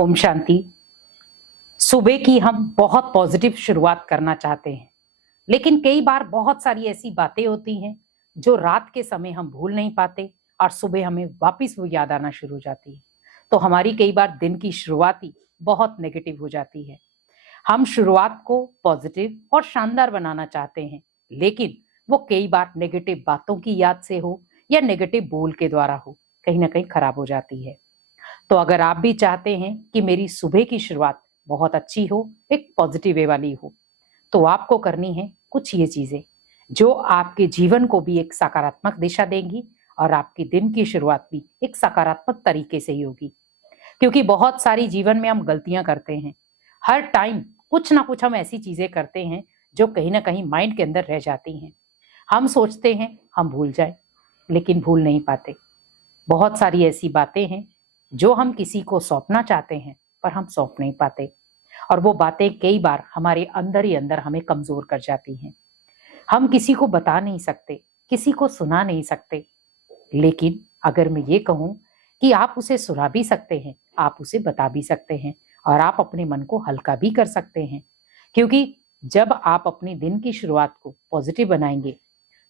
ओम शांति। सुबह की हम बहुत पॉजिटिव शुरुआत करना चाहते हैं, लेकिन कई बार बहुत सारी ऐसी बातें होती हैं जो रात के समय हम भूल नहीं पाते और सुबह हमें वापस वो याद आना शुरू हो जाती है। तो हमारी कई बार दिन की शुरुआत ही बहुत नेगेटिव हो जाती है। हम शुरुआत को पॉजिटिव और शानदार बनाना चाहते हैं, लेकिन वो कई बार नेगेटिव बातों की याद से हो या नेगेटिव बोल के द्वारा हो, कहीं ना कहीं खराब हो जाती है। तो अगर आप भी चाहते हैं कि मेरी सुबह की शुरुआत बहुत अच्छी हो, एक पॉजिटिव वे वाली हो, तो आपको करनी है कुछ ये चीजें जो आपके जीवन को भी एक सकारात्मक दिशा देंगी और आपकी दिन की शुरुआत भी एक सकारात्मक तरीके से ही होगी। क्योंकि बहुत सारी जीवन में हम गलतियां करते हैं। हर टाइम कुछ ना कुछ हम ऐसी चीजें करते हैं जो कहीं ना कहीं माइंड के अंदर रह जाती हैं। हम सोचते हैं हम भूल जाए, लेकिन भूल नहीं पाते। बहुत सारी ऐसी बातें हैं जो हम किसी को सौंपना चाहते हैं पर हम सौंप नहीं पाते, और वो बातें कई बार हमारे अंदर ही अंदर हमें कमजोर कर जाती हैं। हम किसी को बता नहीं सकते, किसी को सुना नहीं सकते, लेकिन अगर मैं ये कहूं कि आप उसे सुना भी सकते हैं, आप उसे बता भी सकते हैं और आप अपने मन को हल्का भी कर सकते हैं। क्योंकि जब आप अपने दिन की शुरुआत को पॉजिटिव बनाएंगे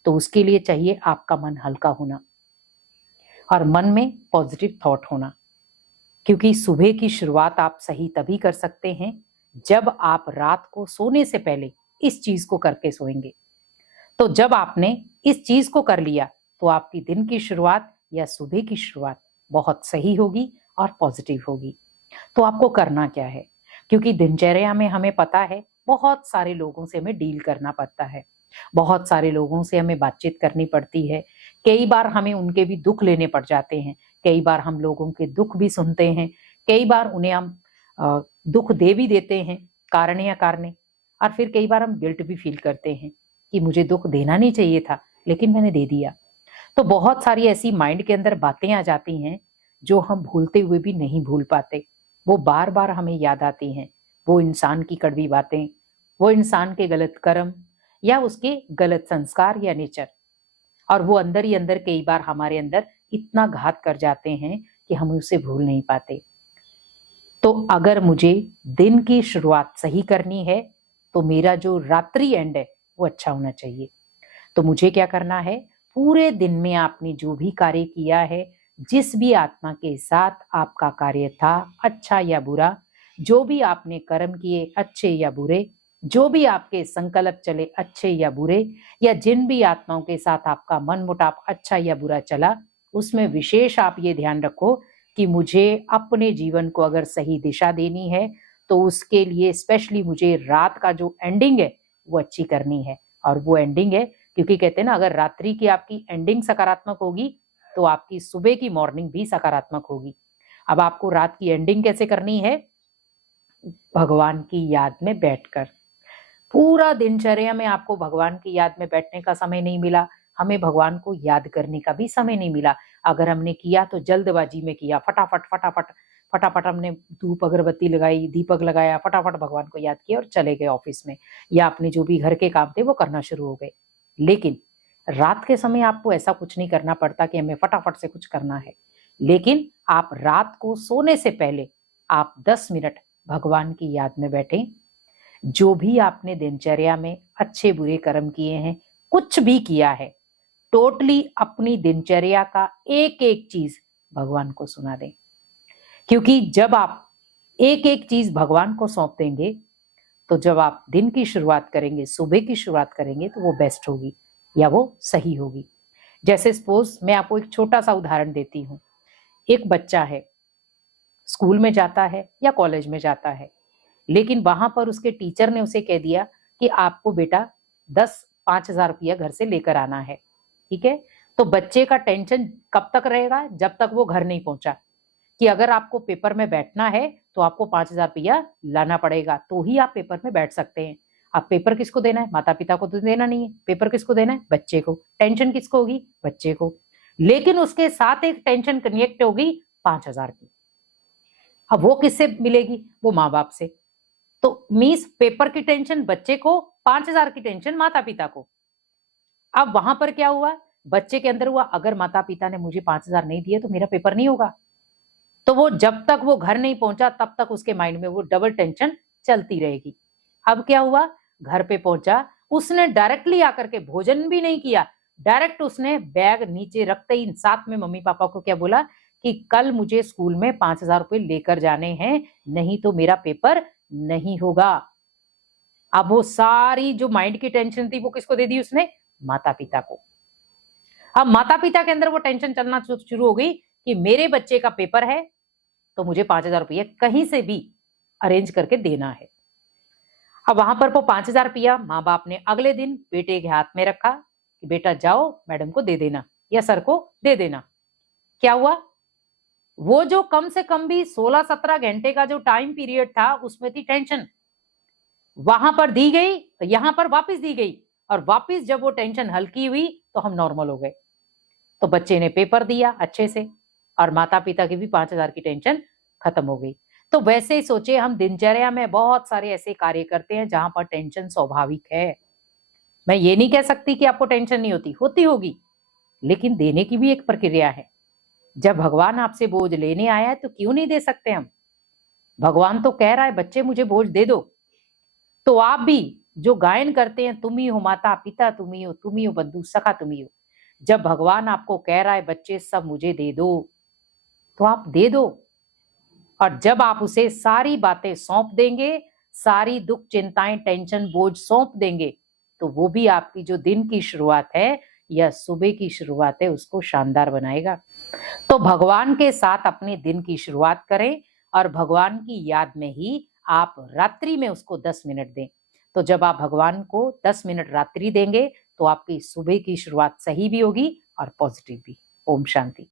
तो उसके लिए चाहिए आपका मन हल्का होना और मन में पॉजिटिव थॉट होना। क्योंकि सुबह की शुरुआत आप सही तभी कर सकते हैं जब आप रात को सोने से पहले इस चीज को करके सोएंगे। तो जब आपने इस चीज को कर लिया तो आपकी दिन की शुरुआत या सुबह की शुरुआत बहुत सही होगी और पॉजिटिव होगी। तो आपको करना क्या है? क्योंकि दिनचर्या में हमें पता है बहुत सारे लोगों से हमें डील करना पड़ता है, बहुत सारे लोगों से हमें बातचीत करनी पड़ती है। कई बार हमें उनके भी दुख लेने पड़ जाते हैं, कई बार हम लोगों के दुख भी सुनते हैं, कई बार उन्हें हम दुख दे भी देते हैं कारण या कारणे, और फिर कई बार हम गिल्ट भी फील करते हैं कि मुझे दुख देना नहीं चाहिए था लेकिन मैंने दे दिया। तो बहुत सारी ऐसी माइंड के अंदर बातें आ जाती हैं जो हम भूलते हुए भी नहीं भूल पाते। वो बार बार हमें याद आती हैं। वो इंसान की कड़वी बातें, वो इंसान के गलत कर्म या उसके गलत संस्कार या नेचर, और वो अंदर ही अंदर कई बार हमारे अंदर इतना घात कर जाते हैं कि हम उसे भूल नहीं पाते। तो अगर मुझे दिन की शुरुआत सही करनी है तो मेरा जो रात्रि एंड है वो अच्छा होना चाहिए। तो मुझे क्या करना है? पूरे दिन में आपने जो भी कार्य किया है, जिस भी आत्मा के साथ आपका कार्य था, अच्छा या बुरा, जो भी आपने कर्म किए अच्छे या बुरे, जो भी आपके संकल्प चले अच्छे या बुरे, या जिन भी आत्माओं के साथ आपका मन मुटाव अच्छा या बुरा चला, उसमें विशेष आप ये ध्यान रखो कि मुझे अपने जीवन को अगर सही दिशा देनी है तो उसके लिए स्पेशली मुझे रात का जो एंडिंग है वो अच्छी करनी है। और वो एंडिंग है, क्योंकि कहते हैं ना, अगर रात्रि की आपकी एंडिंग सकारात्मक होगी तो आपकी सुबह की मॉर्निंग भी सकारात्मक होगी। अब आपको रात की एंडिंग कैसे करनी है? भगवान की याद में बैठकर। पूरा दिनचर्या में आपको भगवान की याद में बैठने का समय नहीं मिला, हमें भगवान को याद करने का भी समय नहीं मिला। अगर हमने किया तो जल्दबाजी में किया, फटाफट फटाफट फटाफट हमने धूप अगरबत्ती लगाई, दीपक लगाया, फटाफट भगवान को याद किया और चले गए ऑफिस में, या अपने जो भी घर के काम थे वो करना शुरू हो गए। लेकिन रात के समय आपको ऐसा कुछ नहीं करना पड़ता कि हमें फटाफट से कुछ करना है। लेकिन आप रात को सोने से पहले आप 10 मिनट भगवान की याद में बैठें। जो भी आपने दिनचर्या में अच्छे बुरे कर्म किए हैं, कुछ भी किया है, टोटली अपनी दिनचर्या का एक एक चीज भगवान को सुना दें। क्योंकि जब आप एक एक चीज भगवान को सौंप देंगे तो जब आप दिन की शुरुआत करेंगे, सुबह की शुरुआत करेंगे, तो वो बेस्ट होगी या वो सही होगी। जैसे सपोज मैं आपको एक छोटा सा उदाहरण देती हूँ। एक बच्चा है, स्कूल में जाता है या कॉलेज में जाता है, लेकिन वहां पर उसके टीचर ने उसे कह दिया कि आपको बेटा 5,000 रुपया घर से लेकर आना है। ठीक है, तो बच्चे का टेंशन कब तक रहेगा? जब तक वो घर नहीं पहुंचा, कि अगर आपको पेपर में बैठना है तो आपको 5,000 रुपया लाना पड़ेगा, तो ही आप पेपर में बैठ सकते हैं। अब पेपर किसको देना है? माता पिता को तो देना नहीं है। पेपर किसको देना है? बच्चे को। टेंशन किसको होगी? बच्चे को। लेकिन उसके साथ एक टेंशन कनेक्ट होगी 5,000 की। अब वो किससे मिलेगी? वो माँ बाप से। तो मीन्स पेपर की टेंशन बच्चे को, 5,000 की टेंशन माता पिता को। अब वहां पर क्या हुआ? बच्चे के अंदर हुआ, अगर माता पिता ने मुझे 5,000 नहीं दिए तो मेरा पेपर नहीं होगा। तो वो जब तक वो घर नहीं पहुंचा तब तक उसके माइंड में वो डबल टेंशन चलती रहेगी। अब क्या हुआ, घर पे पहुंचा, उसने डायरेक्टली आकर के भोजन भी नहीं किया, डायरेक्ट उसने बैग नीचे रखते ही साथ में मम्मी पापा को क्या बोला कि कल मुझे स्कूल में 5,000 रुपए लेकर जाने हैं, नहीं तो मेरा पेपर नहीं होगा। अब वो सारी जो माइंड की टेंशन थी वो किसको दे दी उसने, माता पिता को। अब माता पिता के अंदर वो टेंशन चलना शुरू हो गई कि मेरे बच्चे का पेपर है तो मुझे 5,000 रुपये कहीं से भी अरेंज करके देना है। अब वहां पर वो 5,000 रुपया माँ बाप ने अगले दिन बेटे के हाथ में रखा कि बेटा जाओ मैडम को दे देना या सर को दे देना। क्या हुआ, वो जो कम से कम भी 16-17 घंटे का जो टाइम पीरियड था उसमें थी टेंशन, वहां पर दी गई तो यहां पर वापस दी गई, और वापस जब वो टेंशन हल्की हुई तो हम नॉर्मल हो गए। तो बच्चे ने पेपर दिया अच्छे से और माता पिता की भी 5,000 की टेंशन खत्म हो गई। तो वैसे ही सोचे, हम दिनचर्या में बहुत सारे ऐसे कार्य करते हैं जहां पर टेंशन स्वाभाविक है। मैं ये नहीं कह सकती कि आपको टेंशन नहीं होती, होती होगी, लेकिन देने की भी एक प्रक्रिया है। जब भगवान आपसे बोझ लेने आया है तो क्यों नहीं दे सकते हम। भगवान तो कह रहा है बच्चे मुझे बोझ दे दो। तो आप भी जो गायन करते हैं, तुम ही हो माता पिता, तुम ही हो बंधु सखा, तुम ही हो, जब भगवान आपको कह रहा है बच्चे सब मुझे दे दो, तो आप दे दो। और जब आप उसे सारी बातें सौंप देंगे, सारी दुख चिंताएं टेंशन बोझ सौंप देंगे, तो वो भी आपकी जो दिन की शुरुआत है या सुबह की शुरुआत है उसको शानदार बनाएगा। तो भगवान के साथ अपने दिन की शुरुआत करें और भगवान की याद में ही आप रात्रि में उसको 10 मिनट दें। तो जब आप भगवान को 10 मिनट रात्रि देंगे तो आपकी सुबह की शुरुआत सही भी होगी और पॉजिटिव भी। ओम शांति।